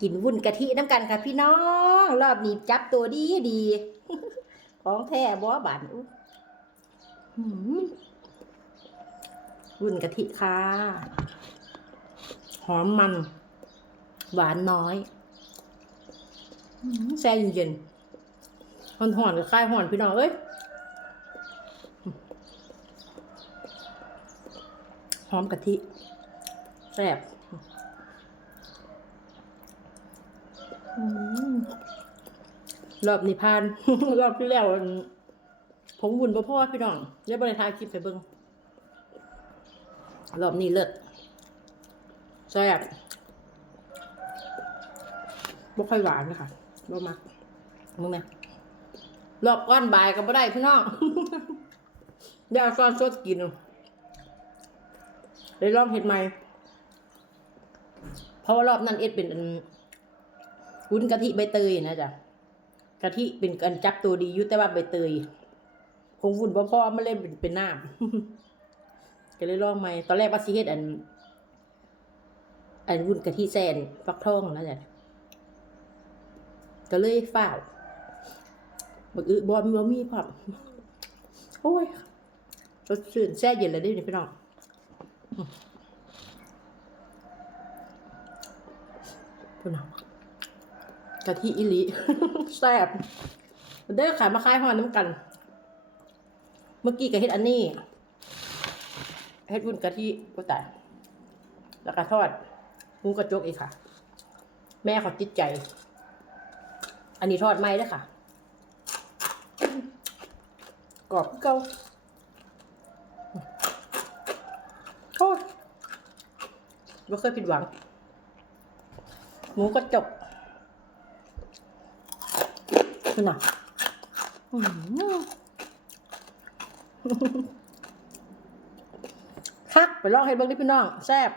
กินวุ้นกะทิน้ำกันค่ะพี่น้อง รอบนี้จับตัวดีดีของแท้บ่บานวุ้นกะทิค่ะ หอมมัน หวานน้อยแช่เย็นๆหอนๆกับคลายหอนพี่น้องเอ้ยหอมกะทิแซ่บอืม รอบนี้พาน รอบที่แล้วผงบุญบ่พ่อพี่น้องเดี๋ยวบริทายคลิปไปเบิ่งรอบนี้เลิศแซ่บบ่ค่อยหวานนะคะบ่มักมึงแม่รอบก้อนบ่ายก็บ่ได้พี่น้องเดี๋ยวเอาซอนสดกินได้ลองเห็ดใหม่เพราะว่ารอบนั้นเอ็ดเป็นอัน วุ้นกะทิใบเตยนะจ๊ะกะทิเป็นกันจับตัวดียุแต่ว่าใบเตยคงวุ่นพ่อมาเล่นเป็นเป็นน้ำก็เลยลองใหม่ตอนแรกว่าสิเฮ็ดอัน อันวุ้นกะทิแซนฟักทองนะจ๊ะก็เลยฝ้าวบักอึบอมบอมีพร้อมโอ้ยสดชื่นแช่เย็นเลยเดิพี่น้องพุ่นน่ะ กะทิอิลิแซ่บเด้อขายมาคายหอนน้ำกัน เมื่อกี้ก็เฮ็ดอันนี้เฮ็ดวุ้นกะทิก็แต่แล้วก็ทอดหมูกระจกอีกค่ะ แม่เขาติดใจ อันนี้ทอดไหมเด้ค่ะ กรอบเก่าโอ้ไม่เคยผิดหวังหมูกระจก นี่นะอื้อหือคักไปลองให้เบิ่งดิพี่น้อง แซ่บ